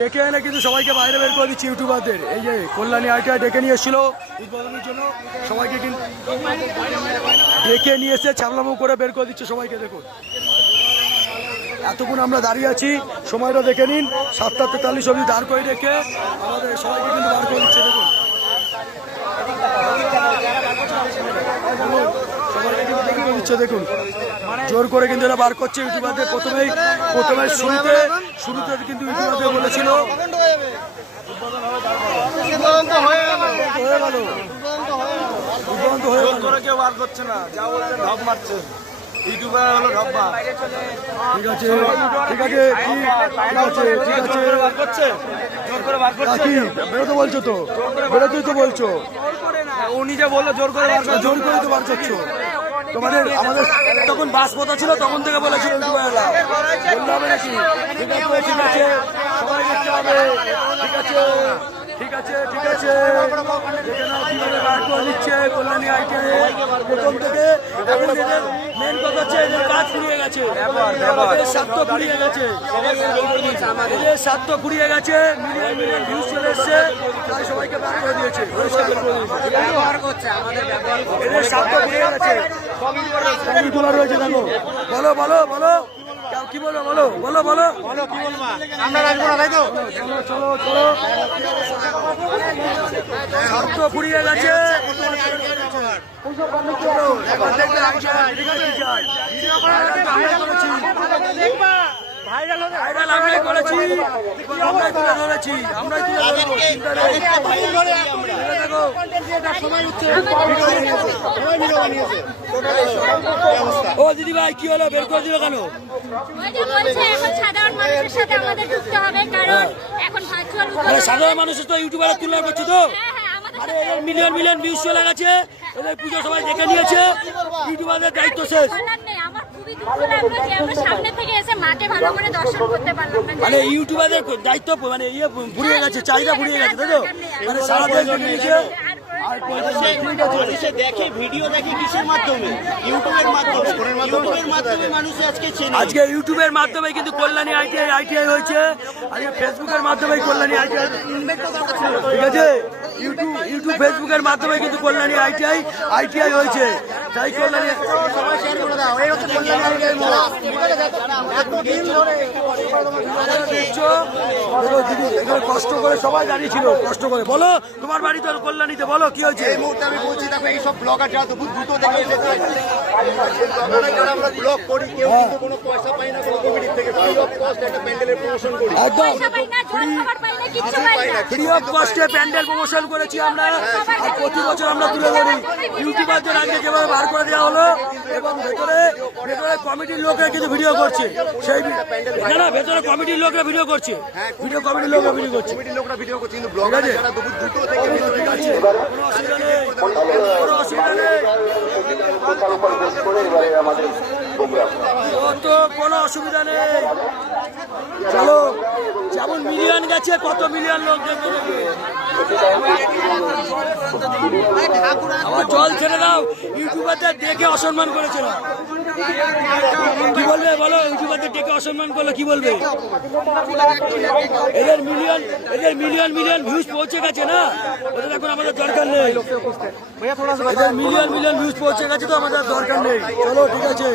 ডেকে এনে কিন্তু সবাইকে বাইরে বের করে দিচ্ছে ইউটিউবারদের। এই যে কল্যাণী আইটা ডেকে নিয়ে এসেছিল উদ্বোধনের জন্য, সবাইকে কিন্তু ডেকে নিয়ে এসে ছাবলামু করে বের করে দিচ্ছে সবাইকে। দেখুন এতক্ষণ আমরা দাঁড়িয়ে আছি, সময়টা দেখে নিন 7:43 অবধি দাঁড় করে রেখে আমাদের সবাইকে কিন্তু বার করে দিচ্ছে। দেখুন সবাইকে কিন্তু বের করে দিচ্ছে। দেখুন জোর করে কিন্তু এরা বার করছে ইউটিউবারদের। প্রথমে শুরুতে কিন্তু ইউটিউবারদের বলেছিল কেউ বার করছে না, যা বলছে ঢপ মারছে ইউটিউবার হলো ঢপ মার। ঠিক আছে ঠিক আছে ঠিক আছে বার করছে, জোর করে বার করছে। বেরোতে বলছো তো, বেরোতেই তো বলছো। ও নিজে বললো জোর করে বার করছে। জোর করে তো বার করছো। তোমাদের আমাদের তখন বাস পথা ছিল, তখন থেকে বলেছিল ইউটিউবাররা বললে হবে নাকি? ঠিক আছে ঠিক আছে সবাই দেখতে হবে। ঠিক আছে ঠিক আছে ঠিক আছে দেখে নাও কিভাবে বার করে দিচ্ছে কল্যাণী আইটে প্রথম থেকে। এখন এদের মেন কথা হচ্ছে এদের কাজ ফুরিয়ে গেছে, এদের স্বার্থ ফুরিয়ে গেছে, এদের স্বার্থ ফুরিয়ে গেছে। মিলিয়ন মিলিয়ন ভিউজ চলে এসছে, তাই সবাইকে বার করে দিয়েছে, পরিষ্কার করে দিয়েছে। এদের স্বার্থ ফুরিয়ে গেছে। ইউটিউবার রয়েছে দেখো, বলো বলো বলো কি বলো বলো বলো বলো বলো কি বলবা? আমরা রাখবো না, তাই তো? চলো চলো চলো স্বার্থ ফুরিয়ে গেছে। আমরাই করেছি, আমরাই তুলে ধরেছি, আমরাই তুলে ধরবো। চিন্তা নেই। দেখো ও দিদি ভাই কি হলো, বের করে দিল কেন? সাধারণ মানুষের তো ইউটিউবারে তুলনা করছে তো। আরে এদের মিলিয়ন মিলিয়ন ভিউজ চলে গেছে, এদের পুজো সবাই দেখে নিয়েছে, ইউটিউবারদের দায়িত্ব শেষ। মানে ইউটিউবারদের দায়িত্ব মানে ইয়ে ফুরিয়ে গেছে, চাহিদা ফুরিয়ে গেছে, তাই তো? মানে সারা দেশ দেখে নিয়েছে। দেখে ভিডিও দেখে কিসের মাধ্যমে? ইউটিউবের মাধ্যমে মানুষ আজকে চেনে। আজকে ইউটিউবের মাধ্যমে কিন্তু কল্যাণী আইটিআই হয়েছে, আজকে ফেসবুকের মাধ্যমে কল্যাণী আইটিআই। ঠিক আছে, ইউটিউব ফেসবুকের মাধ্যমে কিন্তু কল্যাণী আইটিআই হয়েছে, তাই কল্যাণী কষ্ট করে সবাই দাঁড়িয়েছিল, কষ্ট করে। বলো তোমার বাড়ি তো কল্যাণীতে, বলো কি হয়েছে? এই মুহূর্তে আমি বলছি দেখো, এইসব ব্লগার যারা তো দ্রুত দেখে এসেছে, আমরা ব্লগ করি, কেউ কিন্তু কোনো পয়সা পাই না কোনো কমিটির থেকে, ফ্রি অফ কস্ট একটা প্যান্ডেলের প্রমোশন করি। একদম ফ্রি অফ কস্টে প্যান্ডেল প্রমোশন করেছি আমরা, আর প্রতি বছর আমরা তুলে ধরি। ইউটিউবারদের আগে যেভাবে বার করে দেওয়া হলো, এবং ভেতরে কমিটির লোকরা কিন্তু ভিডিও করছে, সেই না ভেতরে কমিটির লোকরা ভিডিও করছে, ভিডিও কমিটির লোকরা ভিডিও করছে, কমিটির লোকরা ভিডিও করছে, কিন্তু ব্লগার যারা দ্রুত থেকে ঠিক আছে, কোনো অসুবিধা নেই, কোনো অসুবিধা নেই, তো কোনো অসুবিধা নেই। চলো, যেমন মিলিয়ন গেছে, কত মিলিয়ন লোক দেখতে দেবে। আমার জল ছেড়ে দাও, ইউটিউবারদের দেখে অসম্মান করেছে না, কি বলবে বলো? ইউটিউবারদের দেখে অসম্মান করলে কি বলবে? এদের মিলিয়ন মিলিয়ন ভিউজ পৌঁছে গেছে না, এদের এখন আমাদের দরকার নেই। এদের মিলিয়ন মিলিয়ন ভিউজ পৌঁছে গেছে, তো আমাদের দরকার নেই। চলো ঠিক আছে।